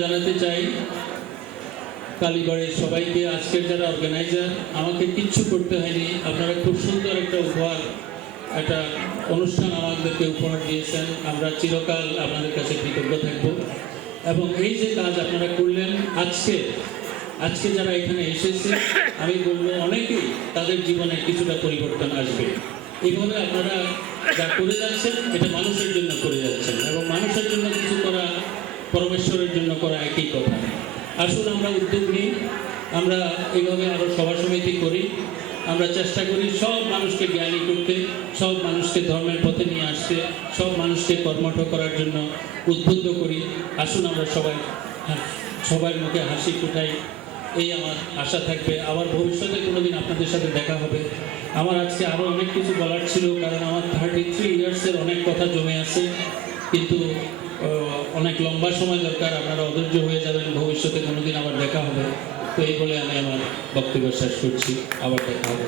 জানাতে চাই কালীবাড়ির সবাইকে, আজকের যারা অর্গানাইজার, আমাকে কিচ্ছু করতে হয়নি। আপনারা খুব সুন্দর একটা উপহার, একটা অনুষ্ঠান আমাদেরকে উপহার দিয়েছেন। আমরা চিরকাল আপনাদের কাছে কৃতজ্ঞ থাকব। এবং এই যে কাজ আপনারা করলেন আজকে যারা এখানে এসেছে, আমি বলবো অনেকেই তাদের জীবনে কিছুটা পরিবর্তন আসবে। এইভাবে আপনারা যা করে যাচ্ছেন এটা মানুষের জন্য করে যাচ্ছেন, এবং মানুষের জন্য কিছু করা পরমেশ্বরের জন্য করা একই কথা। আসুন আমরা উদ্যোগ নিই, আমরা এইভাবে আরও সভা সমিতি করি, আমরা চেষ্টা করি সব মানুষকে জ্ঞানী করতে, সব মানুষকে ধর্মের পথে নিয়ে আসতে, সব মানুষকে কর্মঠ করার জন্য উদ্বুদ্ধ করি। আসুন আমরা সবার মুখে হাসি ফুটাই, এই আমার আশা থাকবে। আবার ভবিষ্যতে কোনোদিন আপনাদের সাথে দেখা হবে। আমার আজকে আরও অনেক কিছু বলার ছিল, কারণ আমার 33 ইয়ার্সের অনেক কথা জমে আছে, কিন্তু অনেক লম্বা সময় দরকার। আপনারা অধৈর্য হয়ে যাবেন, ভবিষ্যতে কোনোদিন আবার দেখা হবে। তো এই বলে আমি আমার বক্তব্য শেষ করছি। আবার দেখা হবে।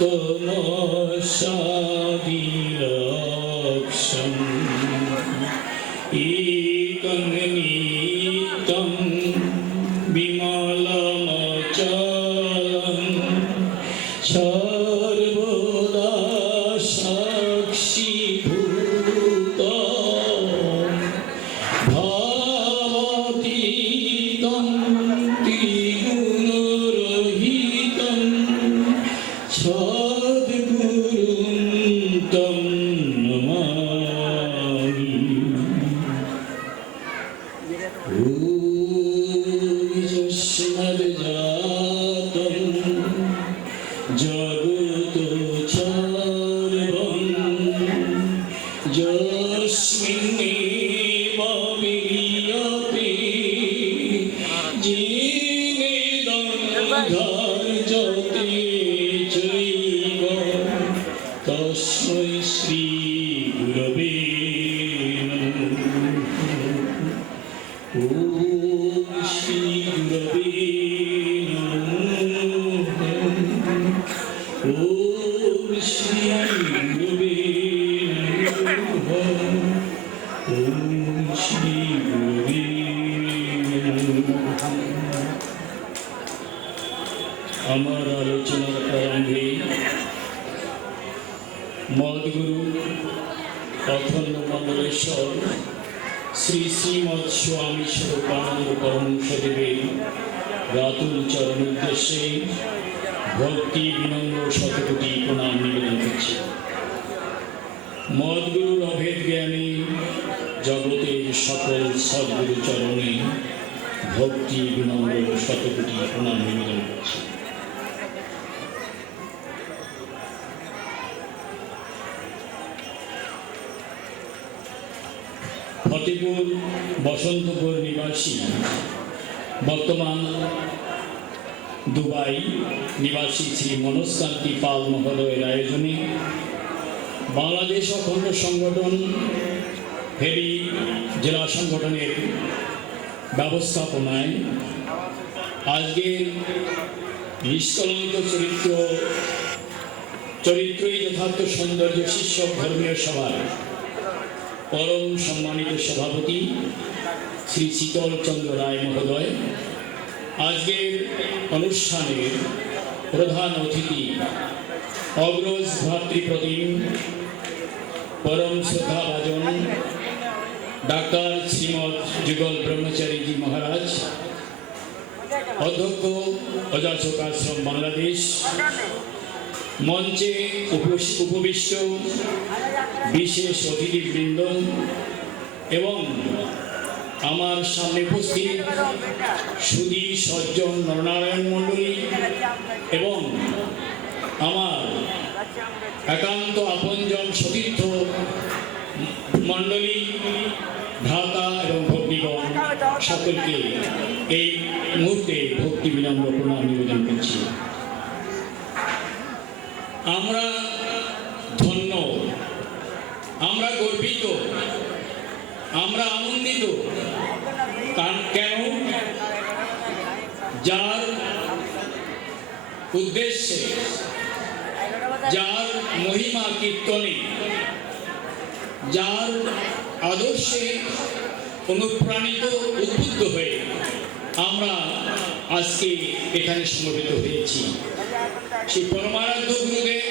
तमसादिलक्षम् एकं नित्यं विमलमचलं सर्वदा साक्षीभूतं भावातीतं त्रिगुणरहितं सद्गुरुं तं नमामि। यस्मद्जातं जगत्सर्वं यस्मिन्नेव विलीयते जीवेदं धार्यते चैव तस्मै श्रीगुरवे नमः। ॐ श्रीगुरवे नमः। ॐ श्रीगुरवे नमः। ॐ श्रीगुरवे नमः। আমার আলোচনার প্রারম্ভে মদগুরু অখণ্ড মণ্ডলেশ্বর শ্রী শ্রীমৎ স্বামী স্বরূপানন্দ পরমহংসদেবের রাতুল চরণ উদ্দেশ্যে ভক্তি বিনম্র শতকোটি প্রণাম নিবেদন করছি। মদগুরুর অভেদ জ্ঞানী জগতের সকল সদ্গুরু চরণে ভক্তি বিনম্র শতকোটি প্রণাম নিবেদন করছি। ফতেপুর বসন্তপুর নিবাসী বর্তমান দুবাই নিবাসী শ্রী মনস্কান্তি পাল মহোদয়ের আয়োজনে বাংলাদেশ অখণ্ড সংগঠন ফেনী জেলা সংগঠনের ব্যবস্থাপনায় আজকের নিষ্কলঙ্ক চরিত্রই যথার্থ সৌন্দর্য শীর্ষক ধর্মীয় সভার পরম সম্মানিত সভাপতি শ্রী শীতল চন্দ্র রায় মহোদয়, আজকের অনুষ্ঠানের প্রধান অতিথি অগ্রজ ভ্রাতৃপ্রতিম পরম শ্রদ্ধাভাজন ডাক্তার শ্রীমৎ যুগল ব্রহ্মচারীজি মহারাজ, অধ্যক্ষ অজাচক আশ্রম বাংলাদেশ, মঞ্চে উপবিষ্ট বিশেষ অতিথিবৃন্দ এবং আমার সামনে উপস্থিত সুধী সজ্জন নরনারায়ণ মণ্ডলী এবং আমার একান্ত আপনজন সতীর্থ মণ্ডলী, ভ্রাতা এবং ভগ্নীগণ, সকলকে এই মুহূর্তে ভক্তি বিনম্র প্রণাম নিবেদন করছি। আমরা ধন্য, আমরা গর্বিত, আমরা আনন্দিত। কেন? যার উদ্দেশ্যে, যার মহিমা কীর্তনে, যার আদর্শে অনুপ্রাণিত উদ্বুদ্ধ হয়ে আমরা আজকে এখানে সমবেত হয়েছি। সেই পরমারাধ্য গুরুদেব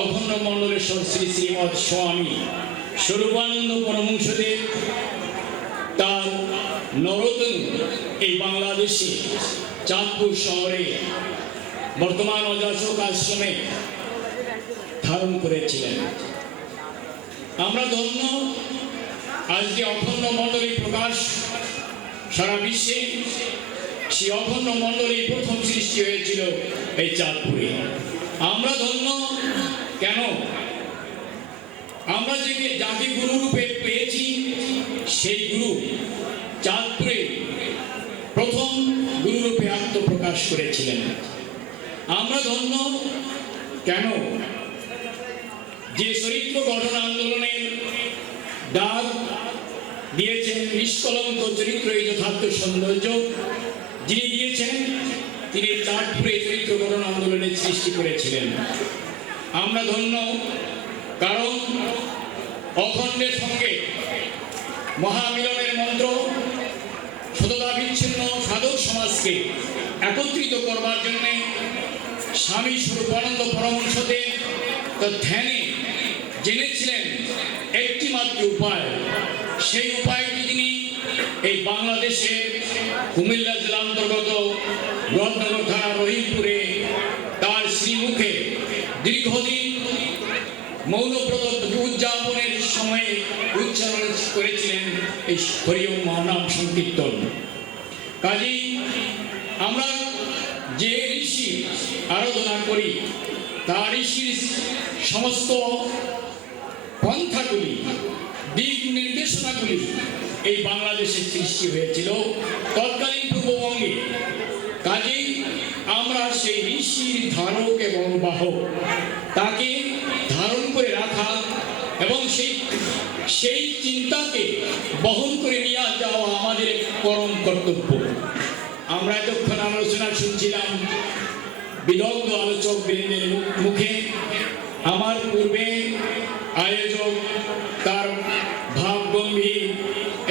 অখণ্ড মণ্ডলেশ্বর শ্রী শ্রীমৎ স্বামী স্বরূপানন্দ পরমহংসদেব তার নরতনু এই বাংলাদেশে চাঁদপুর শহরে বর্তমান অজাচক আশ্রমে ধারণ করেছিলেন। আমরা ধন্য, আজকে অখণ্ড মণ্ডলী প্রকাশ সারা বিশ্বে। সেই অখণ্ড মণ্ডলী প্রথম সৃষ্টি হয়েছিল এই চাঁদপুরে। আমরা ধন্য কেন? আমরা যাকে গুরুরূপে পেয়েছি সেই গুরু চাঁদপুরে প্রথম গুরুরূপে আত্মপ্রকাশ করেছিলেন। আমরা ধন্য কেন? যে চরিত্র গঠন আন্দোলনের ডাক দিয়েছেন নিষ্কলঙ্ক চরিত্র এই যথার্থ সৌন্দর্য, যিনি দিয়েছেন তিনি চাঁদপুরে চরিত্র গঠন আন্দোলনের সৃষ্টি করেছিলেন। আমরা ধন্য, কারণ অখণ্ডের সঙ্গে মহামিলনের মন্ত্র সততা বিচ্ছিন্ন সাধক সমাজকে একত্রিত করবার জন্য স্বামী স্বরূপানন্দ পরমহংসদেব তার ধ্যানে জেনেছিলেন একটি মাত্র উপায়। সেই উপায়টি তিনি এই বাংলাদেশের কুমিল্লা জেলা অন্তর্গত রত্নগর থানা রহিমপুরে তার শ্রীমুখে দীর্ঘদিন মৌনব্রত উদযাপনের সময়ে উচ্চারণ করেছিলেন এই হরি ওম মহানাম সংকীর্তন। কাজেই আমরা যে ঋষি আরাধনা করি তার ঋষির সমস্ত পন্থাগুলি, দিক নির্দেশনাগুলি এই বাংলাদেশে সৃষ্টি হয়েছিল তৎকালীন পূর্ববঙ্গে। কাজেই আমরা সেই ঋষির ধারক এবং বাহক, তাকে ধারণ করে রাখা এবং সেই চিন্তাকে বহন করে নিয়ে যাওয়া আমাদের এক পরম কর্তব্য। আমরা এতক্ষণ আলোচনা শুনছিলাম বিদগ্ধ আলোচক বৃন্দের মুখে। আমার পূর্বে আয়োজক তার ভাবগম্ভীর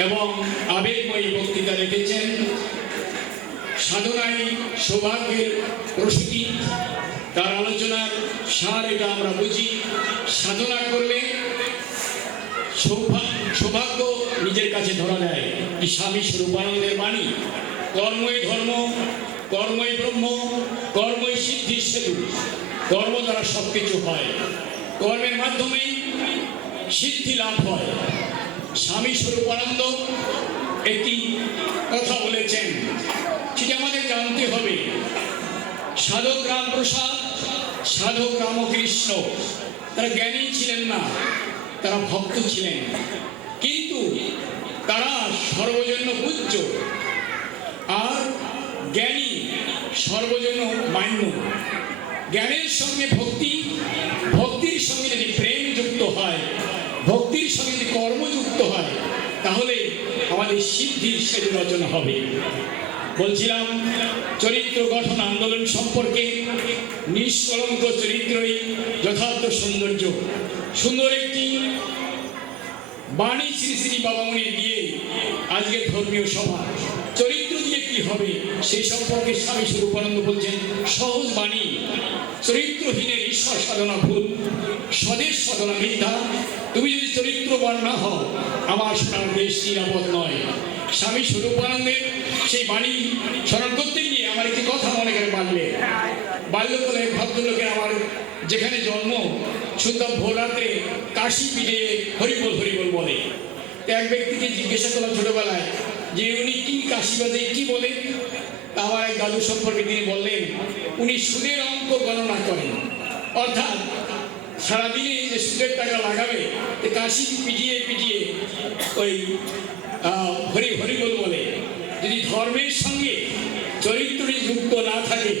এবং আবেগময়ী বক্তৃতা রেখেছেন। সাধনায় সৌভাগ্যের প্রসূতি, তার আলোচনার সার এটা আমরা বুঝি। সাধনা করলে সৌভাগ্য নিজের কাছে ধরা দেয়। কি স্বামী স্বরূপানন্দের বাণী, কর্মই ধর্ম, কর্মই ব্রহ্ম, কর্মই সিদ্ধির সেতু। কর্ম দ্বারা সবকিছু হয়, কর্মের মাধ্যমেই সিদ্ধি লাভ হয়। স্বামী স্বরূপানন্দ একটি কথা বলেছেন, সেটা আমাদের জানতে হবে। সাধক রামপ্রসাদ, সাধক রামকৃষ্ণ তারা জ্ঞানী ছিলেন না, তারা ভক্ত ছিলেন, কিন্তু তারা সর্বজন্য পূজ্য। আর জ্ঞানী সর্বজন্য মান্য। জ্ঞানের সঙ্গে ভক্তি, ভক্তির সঙ্গে যদি প্রেম যুক্ত হয়, ভক্তির সঙ্গে যদি কর্মযুক্ত হয়, তাহলে আমাদের সিদ্ধির সেতু রচনা হবে। বলছিলাম চরিত্র গঠন আন্দোলন সম্পর্কে। নিষ্কলঙ্ক চরিত্রই যথার্থ সৌন্দর্য। সুন্দর একটি বাণী শ্রী শ্রী বাবামণির দিয়ে আজকে ধর্মীয় সভা। চরিত্র দিয়ে কি হবে সেই সম্পর্কে স্বামী স্বরূপানন্দ বলছেন সহজ বাণী। চরিত্রহীনের ঈশ্বর সাধনা ভুল, স্বদেশ সাধনা মিথ্যা। তুমি যদি চরিত্রবান না হও, আমার সোনার দেশ নিরাপদ নয়। স্বামী স্বরূপানন্দের সেই বাণী স্মরণ করতে গিয়ে আমার একটি কথা মনে করে বাল্যকালে ভদ্রলোকের আমার যেখানে জন্ম, শুনতাম ভোর রাত্রে কাশি পিঠে হরিবোল হরিবোল বলে। এক ব্যক্তিকে জিজ্ঞাসা করলাম ছোটবেলায় যে উনি কি কাশি বাজে কি বলে। আমার এক দাদু সম্পর্কে তিনি বললেন উনি সুদের অঙ্ক গণনা করেন, অর্থাৎ সারাদিনে যে সুদের টাকা লাগাবে কাশি পিটিয়ে পিটিয়ে ওই হরিবোল বলে। যদি ধর্মের সঙ্গে চরিত্রটি যুক্ত না থাকে,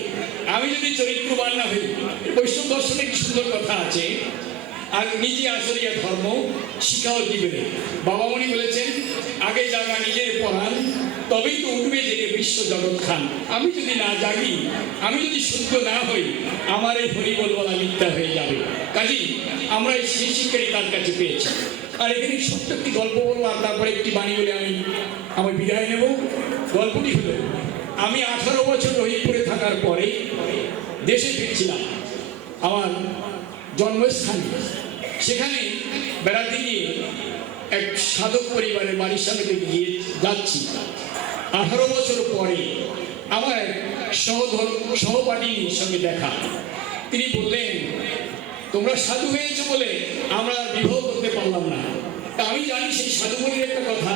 আমি যদি চরিত্রবান না হই, বৈষ্ণব দর্শনে কি সুন্দর কথা আছে, আর নিজে আসলে ধর্ম শিখাও দিবে। বাবামণি বলেছেন আগে জাগা নিজের পড়ান, তবেই তো উঠবে জেগে বিশ্ব জগৎ খান। আমি যদি না জাগি, আমি যদি শুদ্ধ না হই, আমার এই হরিবোল বলা মিথ্যা হয়ে যাবে। কাজেই আমরা এই সেই শিক্ষাই তার কাছে পেয়েছি। আর এখানে ছোট্ট একটি গল্প বলবো, আর তারপরে একটি বাণী বলে আমি আমার বিদায় নেব। গল্পটি হলো, আমি 18 বছর রহিমপুরে থাকার পরে দেশে ফিরছিলাম আমার জন্মস্থানে। সেখানে বেড়াতে গিয়ে এক সাধক পরিবারের বাড়ির সামনে গিয়ে যাচ্ছি। 18 বছর পরে আমার এক সহপাঠীর সঙ্গে দেখা। তিনি বললেন তোমরা সাধু হয়েছো বলে আমরা বিবাহ করতে পারলাম না। তা আমি জানি সেই সাধুগুলির একটা কথা,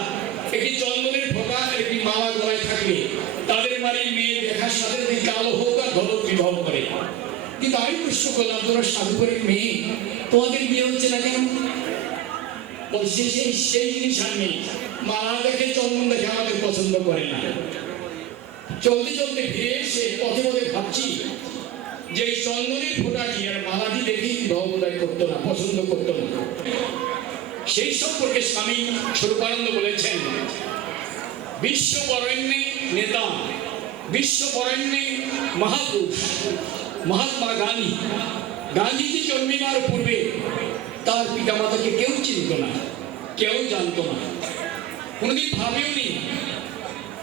একটি চন্দনের ফোঁটা একটি মালা গলায় থাকলে তাদের বাড়ির মেয়ে দেখার সাথে সাথে কালো হোক আর ধরক বিবাহ করে। কিন্তু আমি প্রশ্ন করলাম তোমরা সাধুগুলির মেয়ে, তোমাদের বিয়ে হচ্ছে না কেন? বলছে সেই জিনিস আর নেই, মালা দেখে চন্দন দেখে আমাদের পছন্দ করে না। চলতে চলতে ফিরে এসে পথে পথে ভাবছি যে এই চন্দনের ফোঁটাটি আর মালাটি দেখেই বিবাহ করতো না, পছন্দ করতো না। সেই সম্পর্কে স্বামী স্বরূপানন্দ বলেছেন বিশ্ব বরেণ্যে নেতা বিশ্ব বরেণ্যে মহাপুরুষ মহাত্মা গান্ধী। গান্ধীজি জন্মিবার পূর্বে তার পিতামাতাকে কেউ চিনত না, কেউ জানত না, কোনোদিন ভাবেও নি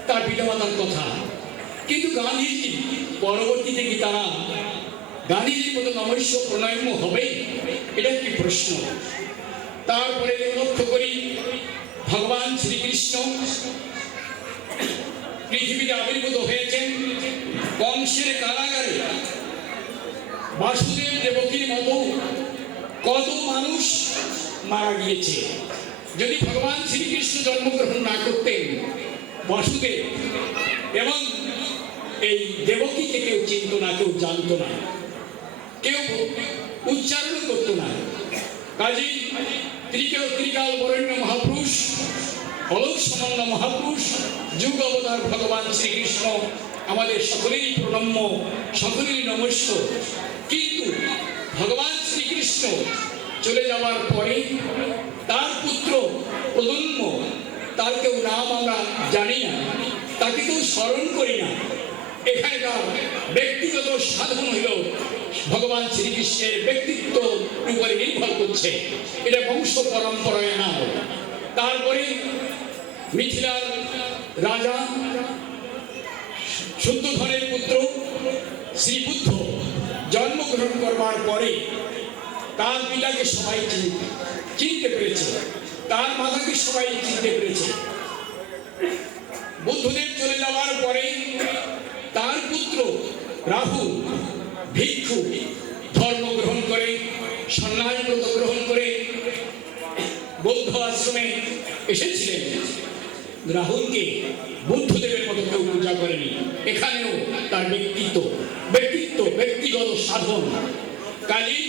তার পিতামাতার কথা। কিন্তু গান্ধীজি পরবর্তীতে কি তারা গান্ধীজির মতো নমস্য প্রণয়ম্য হবে? এটা একটি প্রশ্ন। তারপরে লক্ষ্য করি ভগবান শ্রীকৃষ্ণ পৃথিবীতে আবির্ভূত হয়েছেন কংসের কারাগারে। বাসুদেব দেবকীর মতো কত মানুষ মারা গিয়েছে। যদি ভগবান শ্রীকৃষ্ণ জন্মগ্রহণ না করতেন, বাসুদেব এবং এই দেবকীকে কেউ চিনত না, কেউ জানত না, কেউ উচ্চারণ করত না। কাজেই ত্রিকাল বরেণ্য মহাপুরুষ, অলৌক সামান্য মহাপুরুষ, যুগ অবতার ভগবান শ্রীকৃষ্ণ আমাদের সকলেরই প্রণম্য, সকলেরই নমস্য। কিন্তু ভগবান শ্রীকৃষ্ণ চলে যাওয়ার পরে তার পুত্র প্রজন্ম, তার কেউ নাম আমরা জানি না, তাকে কেউ স্মরণ করি না। এখানকার ব্যক্তিগত সাধন হইল ভগবান শ্রীকৃষ্ণের ব্যক্তিত্ব উপরে নির্ভর করছে, এটা বংশ পরম্পরায় না। তারপরে মিথিলার রাজা শুদ্ধধনের পুত্র শ্রীবুদ্ধ জন্মগ্রহণ করবার পরে তার পিতাকে সবাই চিনতে পেরেছে, তার মাতাকে সবাই চিনতে পেরেছে। বুদ্ধদেব চলে যাওয়ার পরে তার পুত্র রাহু ভিক্ষু ধর্ম গ্রহণ করে, সন্ন্যাস ব্রত গ্রহণ করে বৌদ্ধ আশ্রমে এসেছিলেন। রাহুলকে বুদ্ধদেবের মতো কেউ পূজা করেনি। এখানেও তার ব্যক্তিগত সাধন। কাজেই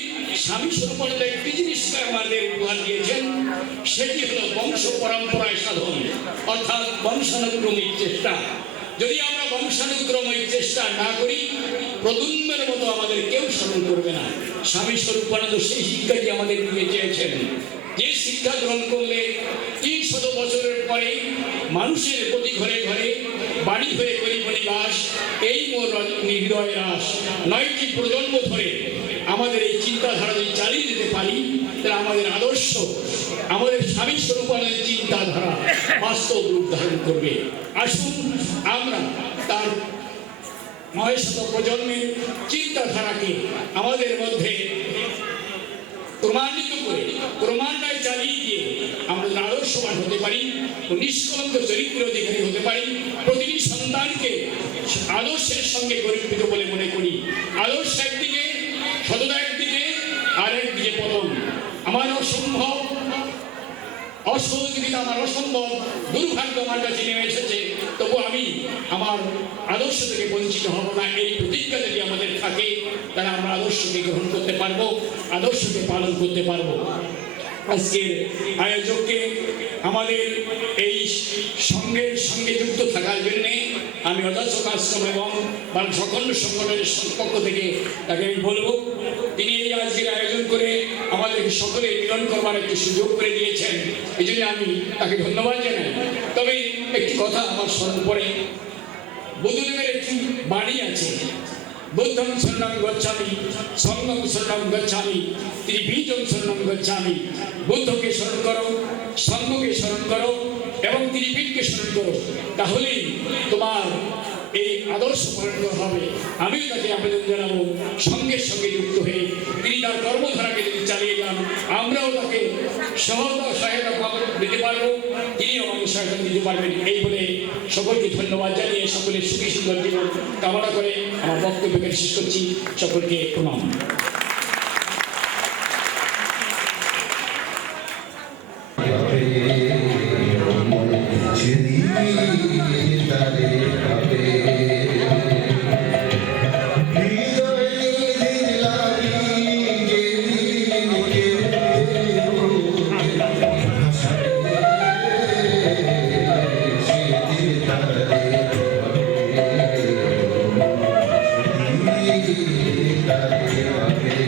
স্বামী স্বরূপানন্দ একটি জিনিস আমাদের উপহার দিয়েছেন, সেটি হলো বংশ পরম্পরায় সাধন, অর্থাৎ বংশানুক্রমিক চেষ্টা। যদি আমরা বংশানুক্রমিক চেষ্টা না করি, প্রজন্মের মতো আমাদের কেউ স্মরণ করবে না। স্বামী স্বরূপানন্দ সেই শিক্ষাটি আমাদের দিতে চেয়েছেন, যে শিক্ষা গ্রহণ করলে 300 বছরের পরে মানুষের প্রতি ঘরে ঘরে বাড়ি হয়ে গরিব নিবাস, এই মোর হৃদয় রাস। 9টি প্রজন্ম ধরে আমাদের এই চিন্তাধারা যদি চালিয়ে যেতে পারি, তাহলে আমাদের আদর্শ, আমাদের স্বামী স্বরূপানন্দের চিন্তাধারা বাস্তব রূপ ধারণ করবে। আসুন আমরা তার 9শত প্রজন্মের চিন্তাধারাকে আমাদের মধ্যে প্রমাণিত করে, ক্রমান্বয়ে চালিয়ে গিয়ে আমরা আদর্শবান হতে পারি, নিষ্কলঙ্ক চরিত্র অধিকারী হতে পারি। প্রতিটি সন্তানকে আদর্শের সঙ্গে গরিবিত বলে মনে করি। আদর্শ একদিকে, সততা একদিকে, আর একদিকে পতন। আমার অসম্ভব অসহযোগিতা, আমার অসম্ভব দুর্ভাগ্য আমার কাছে নেমে এসেছে, তবু আমি আমার আদর্শ থেকে বঞ্চিত হব না। এই প্রতিজ্ঞা যদি আমাদের থাকে, তাহলে আমরা আদর্শকে গ্রহণ করতে পারবো, আদর্শকে পালন করতে পারবো। আজকের আয়োজককে আমাদের এই সঙ্গের সঙ্গে যুক্ত থাকার জন্যে আমি অজাচক আশ্রম এবং সখণ্ড সংগঠনের পক্ষ থেকে তাকে আমি বলবো, তিনি এই আজকের আয়োজন করে আমাদের সকলে মিলন করবার একটি সুযোগ করে দিয়েছেন, এই জন্য আমি তাকে ধন্যবাদ জানাই। তবে একটি কথা আমার স্মরণ পড়ে, বুদ্ধদেবের একটি বাণী আছে, বুদ্ধং শরণং গচ্ছামি, সঙ্গং শরণং গচ্ছামি, ত্রিবীজং শরণং গচ্ছামি। বুদ্ধকে স্মরণ করো, সঙ্গকে স্মরণ করো এবং ত্রিবীজকে স্মরণ করো, তাহলেই তোমার এই আদর্শ পরিণত হবে। আমিও তাকে আবেদন জানাবো, সঙ্গের সঙ্গে যুক্ত হয়ে তিনি তার কর্মধারাকে যদি চালিয়ে যান, আমরাও তাকে সহায়তা দিতে পারবো, তিনিও আমাকে সহায়তা দিতে পারবেন। এই বলে সকলকে ধন্যবাদ জানিয়ে সকলের সুখী সুন্দর জীবন কামনা করে আমার বক্তব্যকে শেষ করছি। সকলকে প্রণাম। Thank you.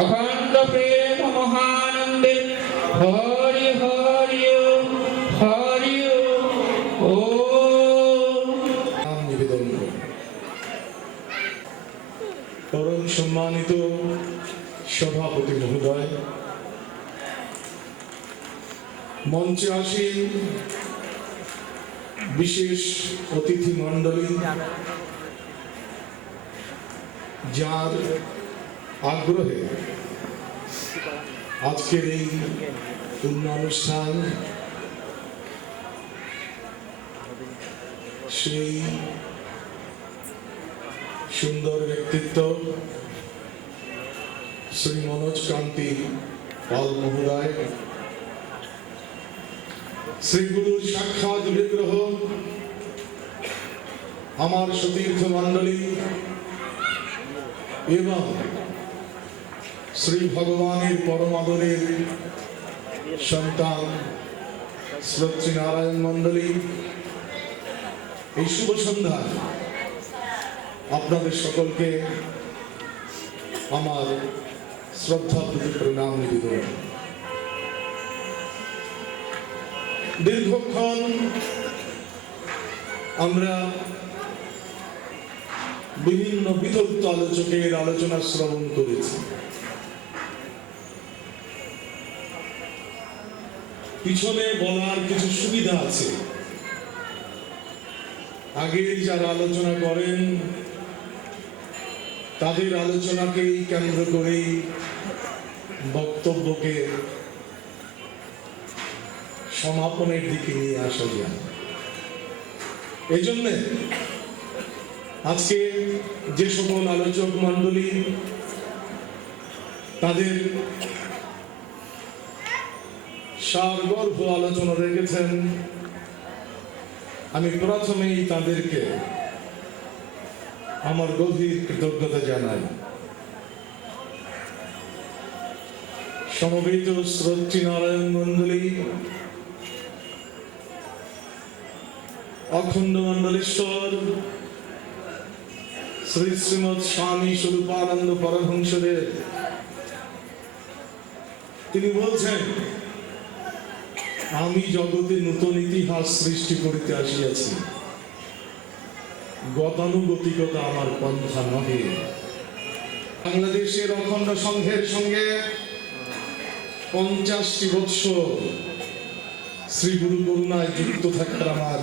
अखंड प्रेम महानंदे हरि हरि हरि ओ নাম নিবেদন করি। পরম সম্মানিত সভাপতি মহোদয়, মঞ্চে আসীন বিশেষ অতিথি মণ্ডলী, যার আগ্রহে আজকের এই পূর্ণ অনুষ্ঠান, সেই সুন্দর ব্যক্তিত্ব শ্রী মনোজ কান্তি পাল মহোদয়, শ্রী গুরুর সাক্ষাৎ বিগ্রহ, আমার সতীর্থ মণ্ডলী এবং শ্রী ভগবানের পরম আদরের সন্তান শ্রী নারায়ণ মণ্ডলী, এই শুভ সন্ধ্যা আপনাদের সকলকে আমার শ্রদ্ধা প্রতি প্রণাম নিবেদন। দীর্ঘক্ষণ আমরা বিভিন্ন বিদগ্ধ আলোচকের আলোচনা শ্রবণ করেছি। পিছনে বলার কিছু সুবিধা আছে। আগের যারা আলোচনা করেন তাদের আলোচনাকেই কেন্দ্র করেই বক্তব্যকে সমাপনের দিকে নিয়ে আসা যায়। এই জন্য আজকে যে সকল আলোচক মণ্ডলী তাদের সারগর্ভ আলোচনা রেখেছেন, আমি প্রথমেই তাদেরকে আমার গভীর কৃতজ্ঞতা জানাই। সমবেত শ্রদ্ধী নারায়ণ মণ্ডলী, অখণ্ড মণ্ডলেশ্বর শ্রী শ্রীমৎ স্বামী স্বরূপানন্দ পরমহংসদেব, তিনি বলছেন, আমি জগতে নূতন ইতিহাস সৃষ্টি করিতে আসিয়াছি, গতানুগতিকতা আমার পন্থা নহে। বাংলাদেশের অখণ্ড সংঘের সঙ্গে 50টি বৎসর শ্রী গুরু করুণায় যুক্ত থাকার আমার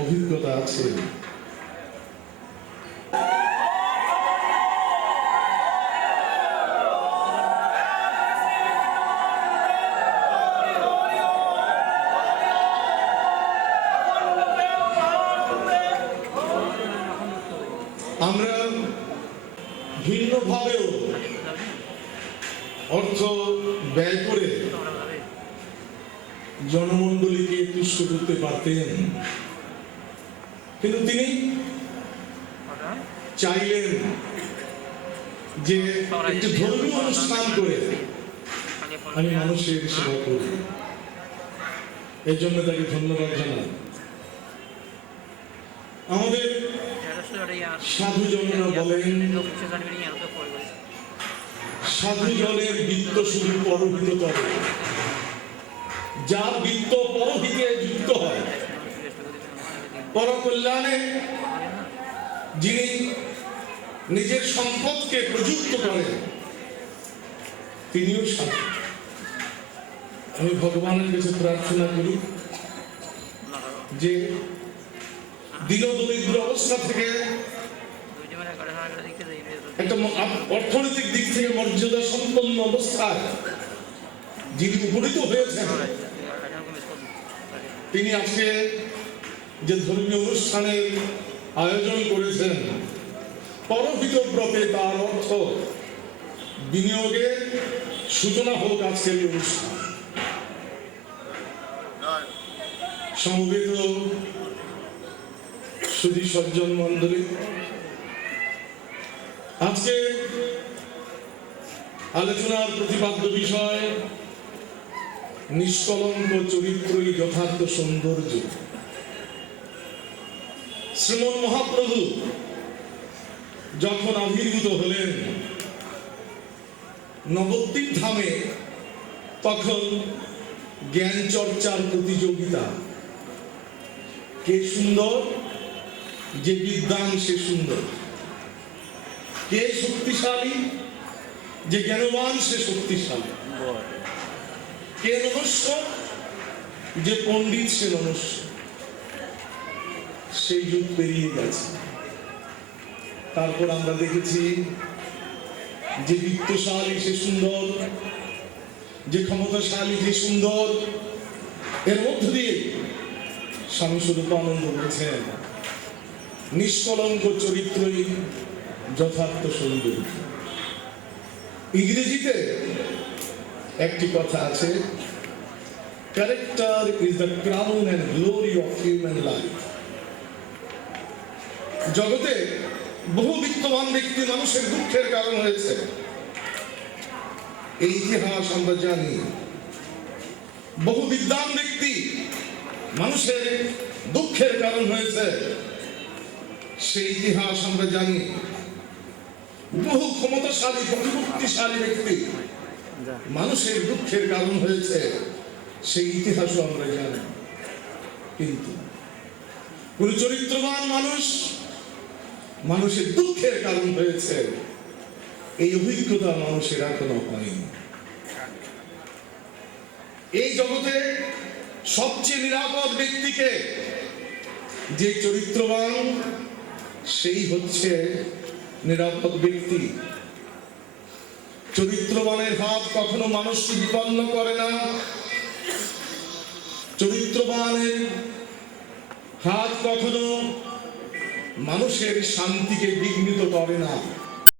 অভিজ্ঞতা আছে। আমরা ভিন্নভাবেও অর্থ ব্যয় করে জনমণ্ডলীকে তুষ্ট করতে পারতেন, কিন্তু তিনি চাইলেন যে একটি ধর্মীয় অনুষ্ঠান করে আমি মানুষের সেবা করি। এই জন্য তাকে ধন্যবাদ জানাই। আমাদের সাধুজনেরা বলেন, সাধুজনের বৃত্ত শুধু পরহিততর, যার বৃত্ত পরহিতে যুক্ত হয়, পরকল্যাণে যিনি নিজের সম্পদকে প্রযুক্ত করেন, তিনিও সাধু। আমি ভগবানের কাছে প্রার্থনা করি যে দীনদরিদ্র অবস্থা থেকে একটা অর্থনৈতিক দিক থেকে মর্যাদা সম্পন্ন অবস্থায় যিনি উপনীত হয়েছেন, তিনি আজকে যে ধর্মীয় অনুষ্ঠানের আয়োজন করেছেন, পরহিত ব্রতে তার অর্থ বিনিয়োগের সূচনা হোক আজকের এই অনুষ্ঠান। সমবেত সুধী সজ্জন মণ্ডলী, আজকে আলোচনার প্রতিপাদ্য বিষয় নিষ্কলঙ্ক চরিত্রই যথার্থ সৌন্দর্য। শ্রীমন মহাপ্রভু যখন আবির্ভূত হলেন নবদ্বীপ ধামে, তখন জ্ঞান চর্চার প্রতিযোগিতা। কে সুন্দর? যে বিদ্বান সে সুন্দর। কে শক্তিশালী? যে জ্ঞানবান সে শক্তিশালী। কে নমস্কার? যে পণ্ডিত সে নমস্কার। সেই যুগ পেরিয়ে গেছে। তারপর আমরা দেখেছি যে বিত্তশালী সে সুন্দর, যে ক্ষমতাশালী যে সুন্দর। এর মধ্য দিয়ে স্বামী স্বরূপানন্দ বলেছেন নিষ্কলঙ্ক চরিত্রই যথার্থ সৌন্দর্য। ইংরেজিতে একটি কথা আছে, character is the crown and glory of human life. জগতে বহু বিত্তবান ব্যক্তি মানুষের দুঃখের কারণ হয়েছে, এই ইতিহাস আমরা জানি। বহু বিদ্বান ব্যক্তি মানুষের দুঃখের কারণ হয়েছে, সেই ইতিহাস আমরা জানি। বহু ক্ষমতাশালী প্রতিপত্তিশালী ব্যক্তি মানুষের দুঃখের কারণ হয়েছে, সেই ইতিহাসও আমরা জানি। কিন্তু কোন চরিত্রবান মানুষ মানুষের দুঃখের কারণ হয়েছে, এই অভিজ্ঞতা মানুষের এখনো হয়নি। এই জগতে সবচেয়ে নিরাপদ ব্যক্তিকে, যে চরিত্রবান সেই হচ্ছে নিরাপদ ব্যক্তি। চরিত্রবানের হাত কখনো মানুষ বিপন্ন করে না। চরিত্রবানের হাত কখনো মানুষের শান্তিকে বিঘ্নিত করে না।